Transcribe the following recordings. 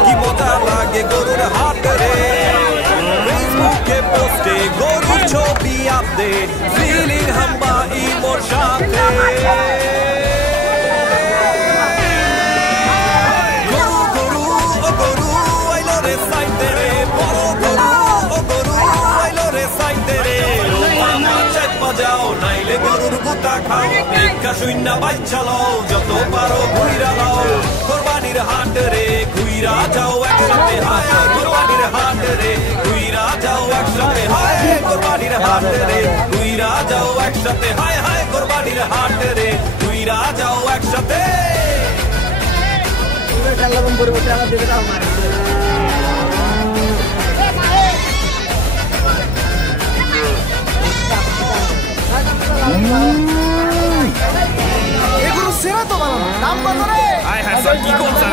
কি মজা লাগে গরুর হাট রে ফেসবুকে পোস্টে গরুর ছবি আপডেট ফিলিং হাম্বা ইমোর সাথে গরু গরু ও গরু আইলো রে সাইতে রে বড় গরু ও গরু আইলো রে সাইতে রে ও মামা চেক বাজাও নাইলে গরুর গুতা খাও দেখা শূন্য বাচ্চালো যত পারো ঘুইরা লাও কোরবানির হাট রে ঘুইরা যাও একসাথে হায় কোরবানির হাট রে ঘুইরা যাও একসাথে হায় কোরবানির হাট রে ঘুইরা যাও একসাথে হায় হায় কোরবানির হাট রে ঘুইরা যাও একসাথে এগুলো সেরা তো ভালো দাম কত রে? কি করছেন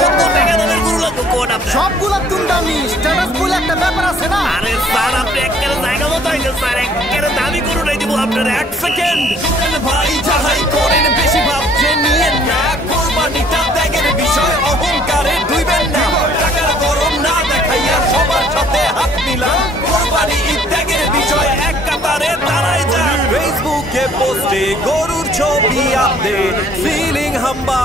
কত টাকা দামের গরু লাগবে কোন আপনি সবগুলা তুন দামি স্ট্যাটাস বলে একটা ব্যাপার আছে না? আরে স্যার আপনি একেবারে জায়গা মতো আইলেন স্যার একেবারে দামি গরু নাই দিব আপনার 1 সেকেন্ড ভাই যাহাই করেন বেশি ভাবছেন নিয়েন না কোরবানিটা ত্যাগের বিষয় অহংকারে ডুইবেন না টাকার গরম না দেখাইয়া সবার সাথে হাত মিলান কোরবানি ত্যাগের বিষয় এক কাতারে দাঁড়াই যান ফেসবুকে পোস্টে গরুর ছবি আপডেট ফিলিং হাম্বা